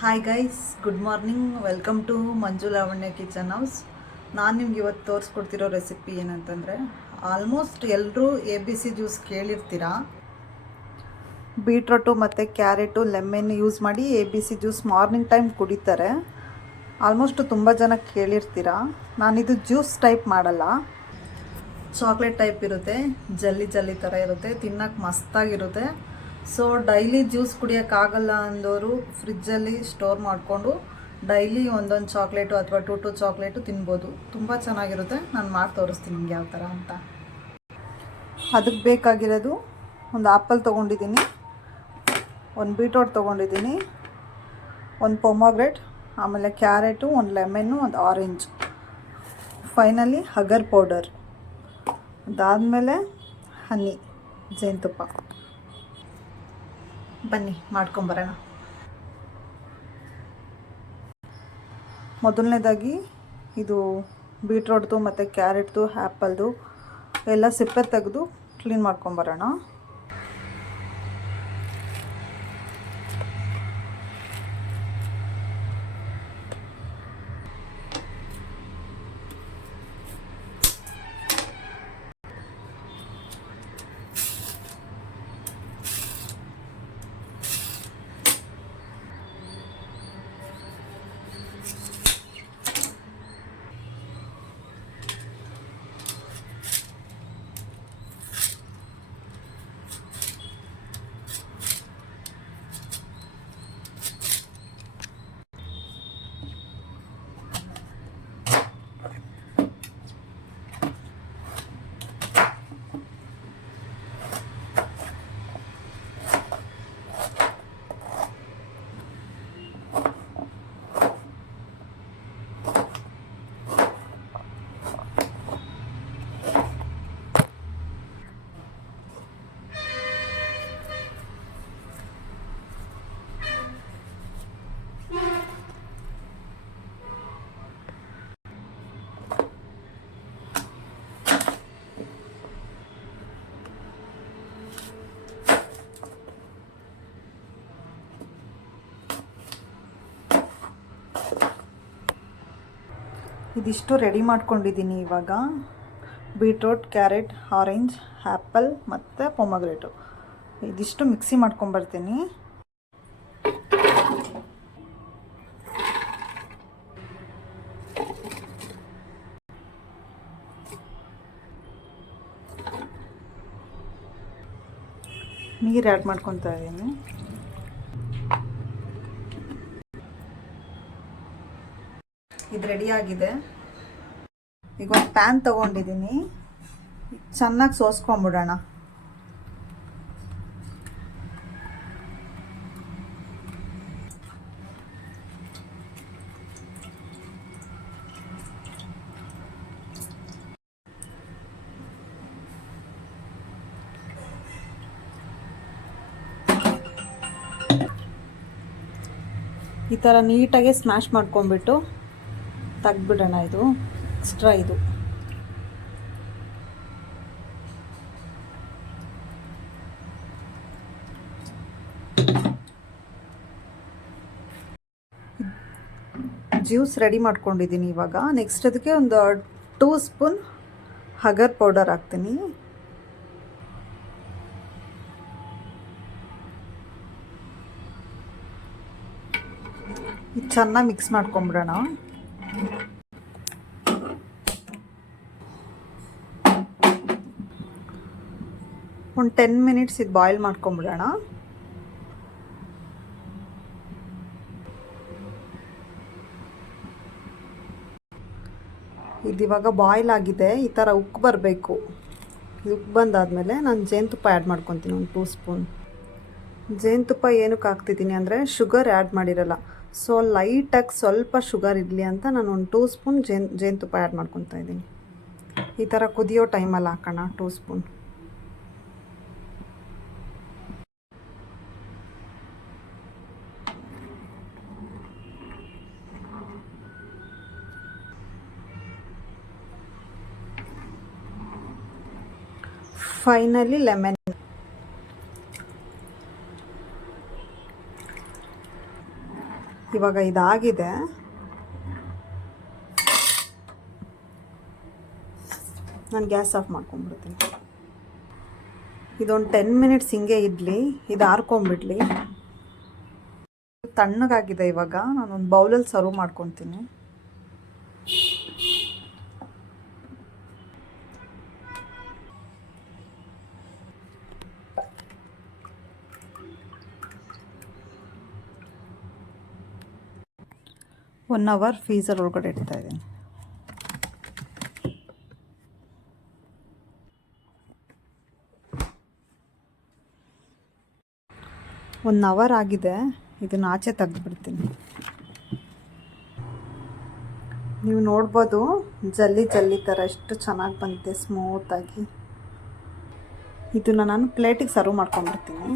Hi guys, good morning. Welcome to Manju Lavanya kitchen house. ನಾನು ನಿಮ್ಗೆ ಇವತ್ತು ತೋರಿಸ್ಕೊಡ್ತಿರೋ ರೆಸಿಪಿ ಏನಂತಂದರೆ, ಆಲ್ಮೋಸ್ಟ್ ಎಲ್ಲರೂ ABC ಜ್ಯೂಸ್ ಕೇಳಿರ್ತೀರಾ. ಬೀಟ್ರೋಟು ಮತ್ತು ಕ್ಯಾರೆಟು ಲೆಮನ್ ಯೂಸ್ ಮಾಡಿ ABC ಜ್ಯೂಸ್ ಮಾರ್ನಿಂಗ್ ಟೈಮ್ ಕುಡಿತಾರೆ. ಆಲ್ಮೋಸ್ಟ್ ತುಂಬ ಜನ ಕೇಳಿರ್ತೀರಾ. ನಾನಿದು ಜ್ಯೂಸ್ ಟೈಪ್ ಮಾಡಲ್ಲ, ಚಾಕ್ಲೇಟ್ ಟೈಪ್ ಇರುತ್ತೆ, ಜಲ್ಲಿ ಜಲ್ಲಿ ಥರ ಇರುತ್ತೆ, ತಿನ್ನೋಕ್ಕೆ ಮಸ್ತಾಗಿರುತ್ತೆ. ಸೊ ಡೈಲಿ ಜ್ಯೂಸ್ ಕುಡಿಯೋಕ್ಕಾಗಲ್ಲ ಅಂದವರು ಫ್ರಿಜ್ಜಲ್ಲಿ ಸ್ಟೋರ್ ಮಾಡಿಕೊಂಡು ಡೈಲಿ ಒಂದೊಂದು ಚಾಕ್ಲೇಟು ಅಥವಾ ಟೂ ಚಾಕ್ಲೇಟು ತಿನ್ಬೋದು. ತುಂಬ ಚೆನ್ನಾಗಿರುತ್ತೆ. ನಾನು ಮಾಡಿ ತೋರಿಸ್ತೀನಿ ನಿಮ್ಗೆ ಯಾವ ಥರ ಅಂತ. ಅದಕ್ಕೆ ಬೇಕಾಗಿರೋದು, ಒಂದು ಆ್ಯಪಲ್ ತೊಗೊಂಡಿದ್ದೀನಿ, ಒಂದು ಬೀಟ್ರೋಟ್ ತೊಗೊಂಡಿದ್ದೀನಿ, ಒಂದು ಪೊಮೊಗ್ರೇಟ್, ಆಮೇಲೆ ಕ್ಯಾರೆಟು, ಒಂದು ಲೆಮನ್ನು, ಒಂದು ಆರೆಂಜ್, ಫೈನಲಿ ಹಗರ್ ಪೌಡರ್, ಅದಾದಮೇಲೆ ಹನಿ, ಜೇನುತುಪ್ಪ. ಬನ್ನಿ ಮಾಡ್ಕೊಂಬರೋಣ. ಮೊದಲನೇದಾಗಿ ಇದು ಬೀಟ್ರೋಟ್ದು ಮತ್ತು ಕ್ಯಾರೆಟ್ದು ಆ್ಯಪಲ್ದು ಎಲ್ಲ ಸಿಪ್ಪೆ ತೆಗೆದು ಕ್ಲೀನ್ ಮಾಡ್ಕೊಂಬರೋಣ. ಇದಿಷ್ಟು ರೆಡಿ ಮಾಡ್ಕೊಂಡಿದ್ದೀನಿ. ಇವಾಗ ಬೀಟ್ರೋಟ್, ಕ್ಯಾರೆಟ್, ಆರೆಂಜ್, ಆ್ಯಪಲ್ ಮತ್ತು ಪೊಮೊಗ್ರೇಟು ಇದಿಷ್ಟು ಮಿಕ್ಸಿ ಮಾಡ್ಕೊಂಬರ್ತೀನಿ. ನೀರು ಆ್ಯಡ್ ಮಾಡ್ಕೊತಾ ಇದ್ದೀನಿ. ಇದು ರೆಡಿಯಾಗಿದೆ. ಈಗ ಒಂದು ಪ್ಯಾನ್ ತೊಗೊಂಡಿದ್ದೀನಿ, ಚೆನ್ನಾಗಿ ಸೋಸ್ಕೊಂಬಿಡೋಣ. ಈ ಥರ ನೀಟಾಗಿ ಸ್ಮ್ಯಾಶ್ ಮಾಡ್ಕೊಂಬಿಟ್ಟು ತೆಗ್ದುಬಿಡೋಣ. ಇದು ಎಕ್ಸ್ಟ್ರಾ ಇದು. ಜ್ಯೂಸ್ ರೆಡಿ ಮಾಡ್ಕೊಂಡಿದ್ದೀನಿ. ಇವಾಗ ನೆಕ್ಸ್ಟ್ ಅದಕ್ಕೆ ಒಂದು 2 ಸ್ಪೂನ್ ಹಗರ್ ಪೌಡರ್ ಹಾಕ್ತೀನಿ. ಚೆನ್ನಾಗಿ ಮಿಕ್ಸ್ ಮಾಡ್ಕೊಂಬಿಡೋಣ. ಒಂದು 10 ಮಿನಿಟ್ಸ್ ಇದು ಬಾಯ್ಲ್ ಮಾಡ್ಕೊಂಬಿಡೋಣ. ಇದು ಇವಾಗ ಬಾಯ್ಲ್ ಆಗಿದೆ. ಈ ಥರ ಉಕ್ಕು ಬರಬೇಕು. ಇದು ಉಕ್ಕು ಬಂದಾದಮೇಲೆ ನಾನು ಜೇನುತುಪ್ಪ ಆ್ಯಡ್ ಮಾಡ್ಕೊತೀನಿ. ಒಂದು 2 ಸ್ಪೂನ್ ಜೇನುತುಪ್ಪ ಏನಕ್ಕೆ ಹಾಕ್ತಿದ್ದೀನಿ ಅಂದರೆ ಶುಗರ್ ಆ್ಯಡ್ ಮಾಡಿರಲ್ಲ. ಸೊ ಲೈಟಾಗಿ ಸ್ವಲ್ಪ ಶುಗರ್ ಇರಲಿ ಅಂತ ನಾನು ಒಂದು 2 ಸ್ಪೂನ್ ಜೇನುತುಪ್ಪ ಆ್ಯಡ್ ಮಾಡ್ಕೊತಾ ಇದ್ದೀನಿ. ಈ ಥರ ಕುದಿಯೋ ಟೈಮಲ್ಲಿ ಹಾಕೋಣ 2 ಸ್ಪೂನ್. Finally lemon. ಇವಾಗ ಇದಾಗಿದೆ. ನಾನು ಗ್ಯಾಸ್ ಆಫ್ ಮಾಡ್ಕೊಂಡ್ಬಿಡ್ತೀನಿ. ಇದೊಂದು 10 ಮಿನಿಟ್ಸ್ ಹಿಂಗೆ ಇಡ್ಲಿ, ಇದು ಆರ್ಕೊಂಬಿಡ್ಲಿ. ತಣ್ಣಗಾಗಿದೆ. ಇವಾಗ ನಾನೊಂದು ಬೌಲಲ್ಲಿ ಸರ್ವ್ ಮಾಡ್ಕೊತೀನಿ. ಒನ್ ಅವರ್ ಫ್ರೀಝರ್ ಒಳಗಡೆ ಇಡ್ತಾ ಇದ್ದೀನಿ. ಒನ್ ಅವರ್ ಆಗಿದೆ. ಇದನ್ನು ಆಚೆ ತೆಗೆದುಬಿಡ್ತೀನಿ. ನೀವು ನೋಡ್ಬೋದು ಜಲ್ಲಿ ಜಲ್ಲಿ ಥರ ಎಷ್ಟು ಚೆನ್ನಾಗಿ ಬಂದಿದೆ, ಸ್ಮೂತಾಗಿ. ಇದನ್ನು ನಾನು ಪ್ಲೇಟಿಗೆ ಸರ್ವ್ ಮಾಡ್ಕೊಂಡ್ಬಿಡ್ತೀನಿ.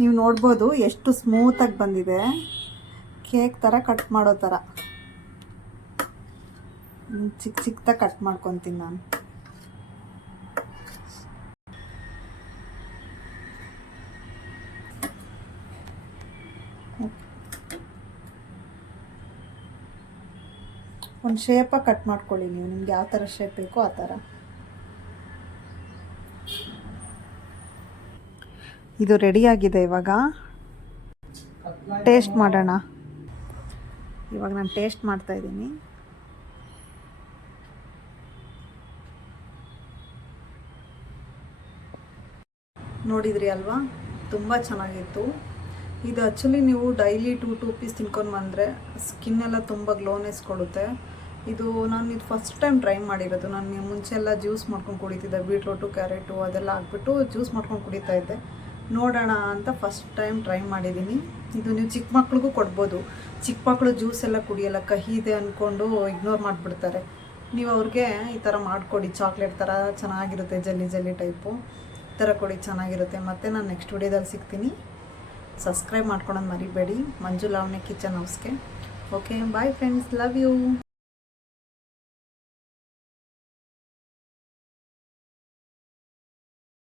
ನೀವು ನೋಡ್ಬೋದು ಎಷ್ಟು ಸ್ಮೂತಾಗಿ ಬಂದಿದೆ, ಕೇಕ್ ಥರ ಕಟ್ ಮಾಡೋ ಥರ. ಚಿಕ್ಕ ಚಿಕ್ಕದಾಗಿ ಕಟ್ ಮಾಡ್ಕೊತೀನಿ ನಾನು. ಒಂದು ಶೇಪಾಗಿ ಕಟ್ ಮಾಡ್ಕೊಳ್ಳಿ ನೀವು, ನಿಮ್ಗೆ ಯಾವ ಥರ ಶೇಪ್ ಬೇಕೋ ಆ ಥರ. ಇದು ರೆಡಿಯಾಗಿದೆ. ಇವಾಗ ಟೇಸ್ಟ್ ಮಾಡೋಣ. ಇವಾಗ ನಾನು ಟೇಸ್ಟ್ ಮಾಡ್ತಾಯಿದ್ದೀನಿ. ನೋಡಿದ್ರಿ ಅಲ್ವಾ, ತುಂಬ ಚೆನ್ನಾಗಿತ್ತು. ಇದು ಆ್ಯಕ್ಚುಲಿ ನೀವು ಡೈಲಿ 2 ಪೀಸ್ ತಿನ್ಕೊಂಡು ಬಂದರೆ ಸ್ಕಿನ್ನೆಲ್ಲ ತುಂಬ ಗ್ಲೋನೆಸ್ ಕೊಡುತ್ತೆ. ನಾನು ಫಸ್ಟ್ ಟೈಮ್ ಟ್ರೈ ಮಾಡಿರೋದು. ನಾನು ಮುಂಚೆ ಎಲ್ಲ ಜ್ಯೂಸ್ ಮಾಡ್ಕೊಂಡು ಕುಡಿತಿದ್ದೆ, ಬೀಟ್ರೂಟು ಕ್ಯಾರೆಟು ಅದೆಲ್ಲ ಹಾಕ್ಬಿಟ್ಟು ಜ್ಯೂಸ್ ಮಾಡ್ಕೊಂಡು ಕುಡಿತಾ ಇದ್ದೆ. ನೋಡೋಣ ಅಂತ ಫಸ್ಟ್ ಟೈಮ್ ಟ್ರೈ ಮಾಡಿದ್ದೀನಿ. ಇದು ನೀವು ಚಿಕ್ಕ ಮಕ್ಳಿಗೂ ಕೊಡ್ಬೋದು. ಚಿಕ್ಕ ಮಕ್ಕಳು ಜ್ಯೂಸ್ ಎಲ್ಲ ಕುಡಿಯಲ್ಲ, ಕಹಿ ಇದೆ ಅಂದ್ಕೊಂಡು ಇಗ್ನೋರ್ ಮಾಡಿಬಿಡ್ತಾರೆ. ನೀವು ಅವ್ರಿಗೆ ಈ ಥರ ಮಾಡಿಕೊಡಿ. ಚಾಕ್ಲೇಟ್ ಥರ ಚೆನ್ನಾಗಿರುತ್ತೆ, ಜಲ್ಲಿ ಜಲ್ಲಿ ಟೈಪು. ಈ ಥರ ಕೊಡಿ, ಚೆನ್ನಾಗಿರುತ್ತೆ. ಮತ್ತು ನಾನು ನೆಕ್ಸ್ಟ್ ವಿಡಿಯೋದಲ್ಲಿ ಸಿಗ್ತೀನಿ. ಸಬ್ಸ್ಕ್ರೈಬ್ ಮಾಡ್ಕೊಳೋದು ಮರಿಬೇಡಿ. ಮಂಜು ಲಾವಣ್ಯ ಕಿಚನ್ ಹೌಸ್ಗೆ. Okay, bye friends, love you.